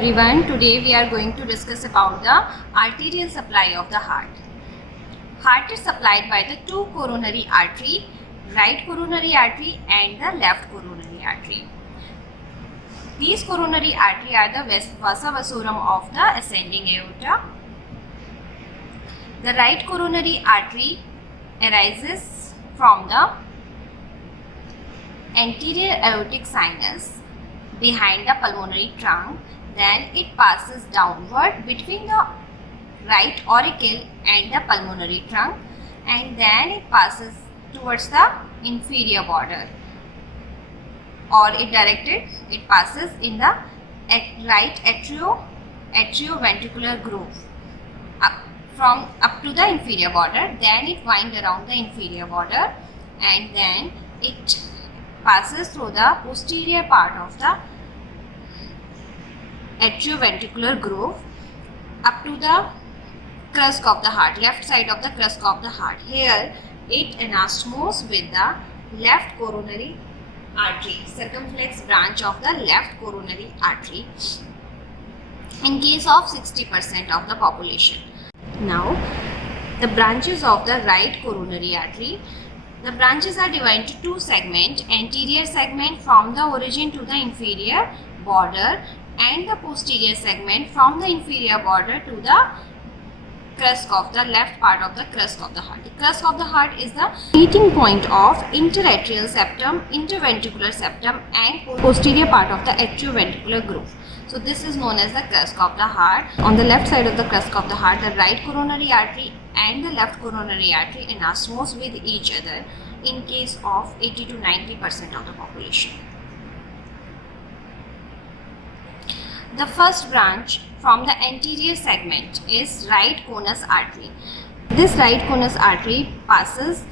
everyone, today we are going to discuss about the arterial supply of the heart. Heart is supplied by the two coronary artery, right coronary artery and the left coronary artery. These coronary artery are the vasa vasorum of the ascending aorta. The right coronary artery arises from the anterior aortic sinus behind the pulmonary trunk. Then it passes downward between the right auricle and the pulmonary trunk, and then it passes towards the inferior border, or it passes in the right atrioventricular groove up to the inferior border. Then it winds around the inferior border, and then it passes through the posterior part of the atrioventricular groove up to the crus of the heart, left side of the crus of the heart. Here it anastomoses with the left coronary artery, circumflex branch of the left coronary artery in case of 60% of the population. Now the branches of the right coronary artery. The branches are divided into two segments: anterior segment from the origin to the inferior border, and the posterior segment from the inferior border to the crus of the left part of the crus of the heart. The crus of the heart is the meeting point of interatrial septum, interventricular septum and posterior part of the atrioventricular groove. So this is known as the crus of the heart. On the left side of the crus of the heart, the right coronary artery and the left coronary artery anastomose with each other in case of 80 to 90% of the population. The first branch from the anterior segment is right conus artery. This right conus artery passes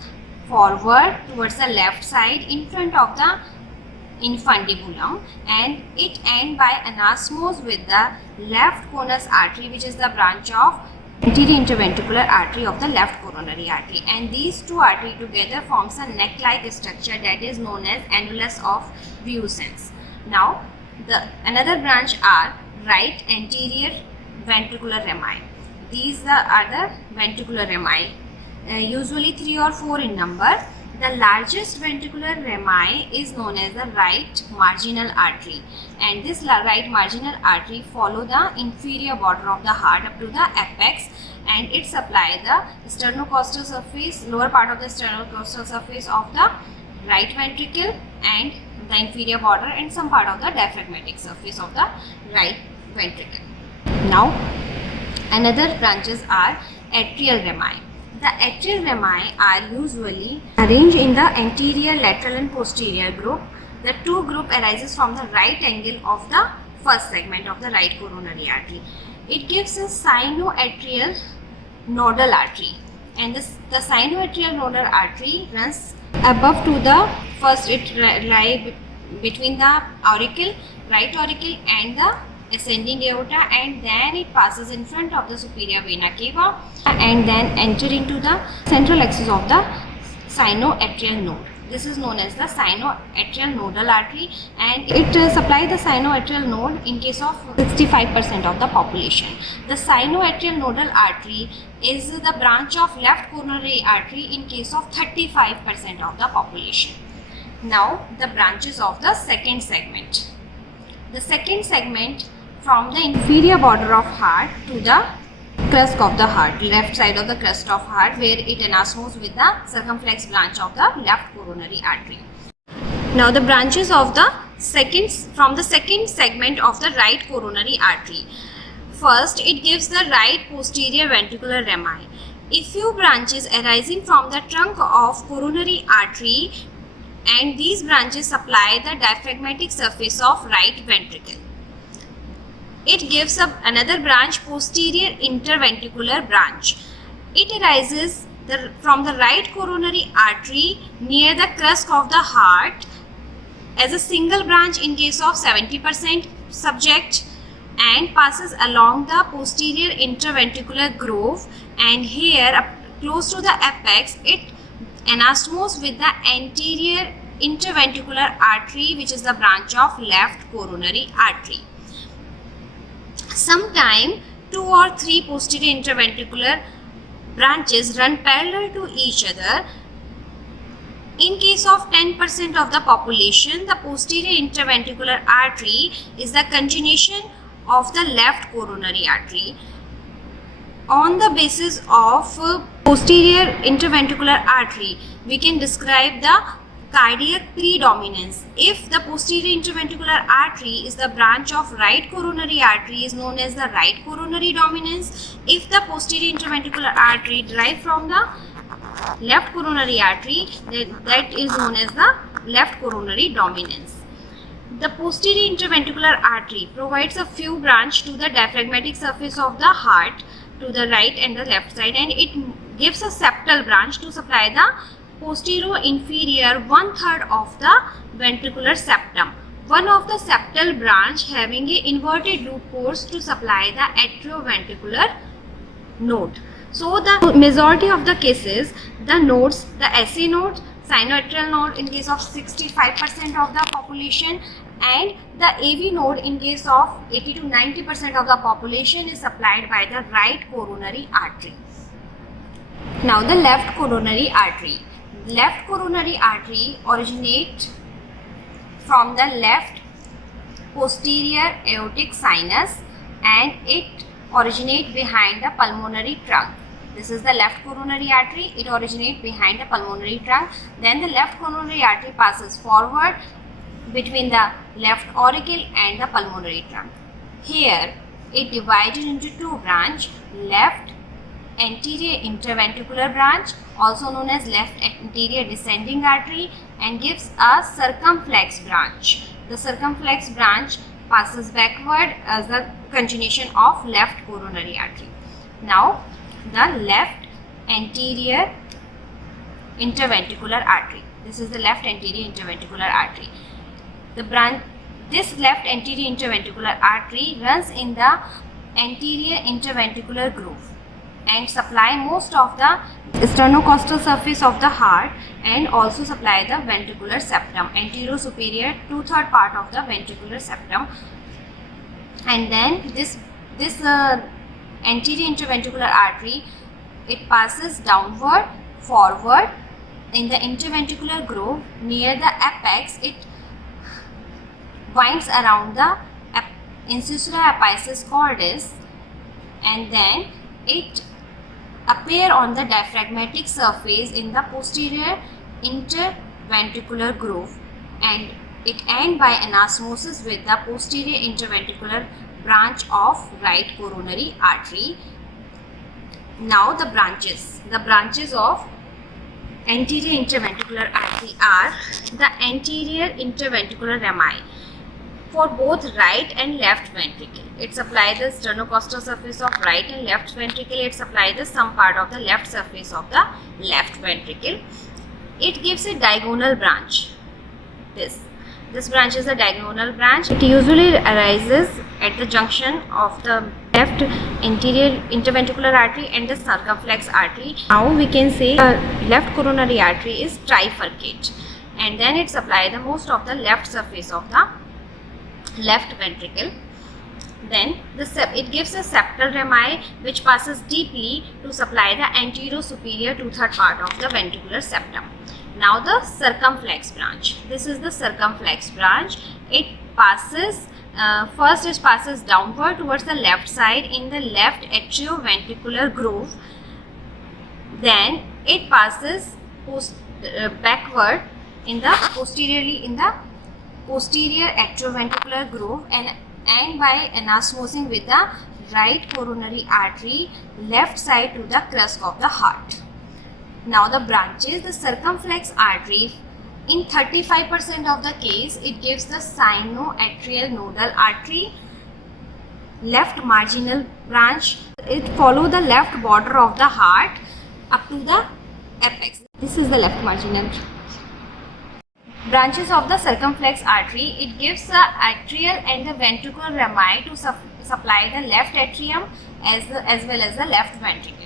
forward towards the left side in front of the infundibulum, and it ends by anastomose with the left conus artery, which is the branch of anterior interventricular artery of the left coronary artery, and these two arteries together forms a neck-like structure that is known as annulus of Vieussens. Now another branch are right anterior ventricular rami. These are the ventricular rami, usually 3 or 4 in number. The largest ventricular rami is known as the right marginal artery, and this right marginal artery follow the inferior border of the heart up to the apex, and it supply the sternocostal surface, lower part of the sternocostal surface of the right ventricle and the inferior border, and some part of the diaphragmatic surface of the right ventricle. Now another branches are atrial rami. The atrial rami are usually arranged in the anterior, lateral and posterior group. The two group arises from the right angle of the first segment of the right coronary artery. It gives a sinoatrial nodal artery, and the sinoatrial nodal artery runs above to the first. It lie between the auricle, right auricle and the ascending aorta, and then it passes in front of the superior vena cava and then enter into the central axis of the sinoatrial node. This is known as the sinoatrial nodal artery, and it supplies the sinoatrial node in case of 65% of the population. The sinoatrial nodal artery is the branch of left coronary artery in case of 35% of the population. Now the branches of the second segment. The second segment from the inferior border of heart to the crus of the heart, left side of the crus of heart, where it anastomoses with the circumflex branch of the left coronary artery. Now the branches of the second segment of the right coronary artery. First, it gives the right posterior ventricular rami. A few branches arising from the trunk of coronary artery, and these branches supply the diaphragmatic surface of right ventricle. It gives another branch, posterior interventricular branch. It arises from the right coronary artery near the crus of the heart as a single branch in case of 70% subject, and passes along the posterior interventricular groove, and here up close to the apex it anastomoses with the anterior interventricular artery, which is the branch of left coronary artery. Sometime 2 or 3 posterior interventricular branches run parallel to each other. In case of 10% of the population, the posterior interventricular artery is the continuation of the left coronary artery. On the basis of posterior interventricular artery, we can describe the cardiac predominance. If the posterior interventricular artery is the branch of right coronary artery, is known as the right coronary dominance. If the posterior interventricular artery derived from the left coronary artery, that is known as the left coronary dominance. The posterior interventricular artery provides a few branch to the diaphragmatic surface of the heart to the right and the left side, and it gives a septal branch to supply the posterior inferior 1/3 of the ventricular septum. One of the septal branch having a inverted loop course to supply the atrioventricular node. So the majority of the cases, the nodes, the SA node, sinoatrial node in case of 65% of the population, and the AV node in case of 80 to 90% of the population is supplied by the right coronary artery. Now the left coronary artery. Left coronary artery originates from the left posterior aortic sinus and it originates behind the pulmonary trunk. This is the left coronary artery. It originates behind the pulmonary trunk. Then the left coronary artery passes forward between the left auricle and the pulmonary trunk. Here it divided into two branches, left anterior interventricular branch, also known as left anterior descending artery, and gives a circumflex branch. The circumflex branch passes backward as the continuation of left coronary artery. Now the left anterior interventricular artery. This is the left anterior interventricular artery. This left anterior interventricular artery runs in the anterior interventricular groove and supply most of the sternocostal surface of the heart and also supply the ventricular septum, anterior superior 2/3 part of the ventricular septum. And then this anterior interventricular artery, it passes downward, forward in the interventricular groove. Near the apex, it winds around the insula apicis cordis, and then it appear on the diaphragmatic surface in the posterior interventricular groove, and it end by anastomosis with the posterior interventricular branch of right coronary artery. Now the branches of anterior interventricular artery are the anterior interventricular rami for both right and left ventricle. It supplies the sternocostal surface of right and left ventricle. It supplies the some part of the left surface of the left ventricle. It gives a diagonal branch. This branch is a diagonal branch. It usually arises at the junction of the left anterior interventricular artery and the circumflex artery. Now we can say the left coronary artery is trifurcate, and then it supplies the most of the left surface of the left ventricle. Then it gives a septal rami which passes deeply to supply the anterior superior 2/3 part of the ventricular septum. Now the circumflex branch. This is the circumflex branch. It passes first it passes downward towards the left side in the left atrioventricular groove. Then it passes backward in the posteriorly in the posterior atrioventricular groove and end by anastomosing with the right coronary artery left side to the crest of the heart. Now the branches, the circumflex artery, in 35% of the case it gives the sinoatrial nodal artery, left marginal branch. It follows the left border of the heart up to the apex. This is the left marginal. Branches of the circumflex artery, it gives the atrial and the ventricular rami to supply the left atrium as well as the left ventricle.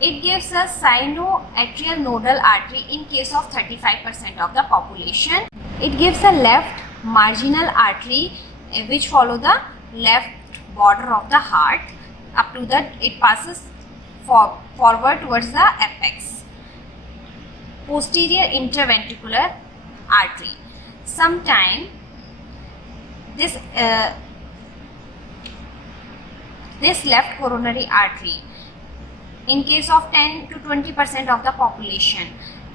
It gives a sinoatrial nodal artery in case of 35% of the population. It gives a left marginal artery which follow the left border of the heart up to the, it passes forward towards the apex. Posterior interventricular artery. Sometime this left coronary artery, in case of 10 to 20% of the population,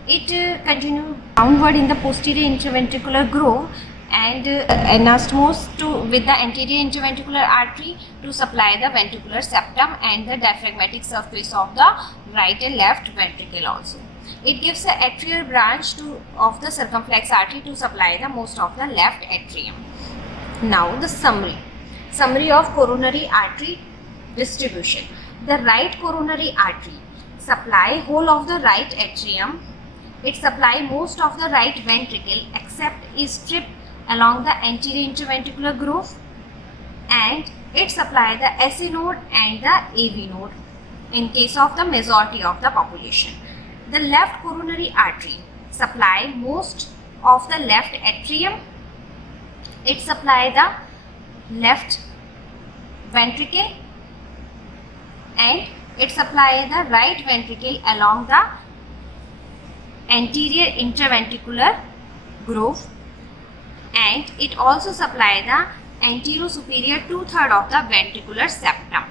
it continue downward in the posterior interventricular groove and anastomose with the anterior interventricular artery to supply the ventricular septum and the diaphragmatic surface of the right and left ventricle also. It gives an atrial branch of the circumflex artery to supply the most of the left atrium. Now the summary of coronary artery distribution. The right coronary artery supply whole of the right atrium. It supply most of the right ventricle except is strip along the anterior interventricular groove, and it supply the AC node and the AV node in case of the majority of the population. The left coronary artery supply most of the left atrium. It supply the left ventricle and it supply the right ventricle along the anterior interventricular groove, and it also supply the anterior superior 2/3 of the ventricular septum.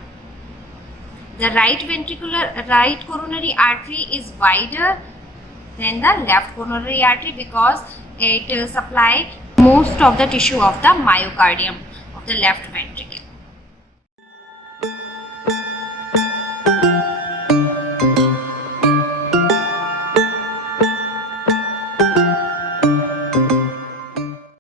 The right coronary artery is wider than the left coronary artery because it supply most of the tissue of the myocardium of the left ventricle.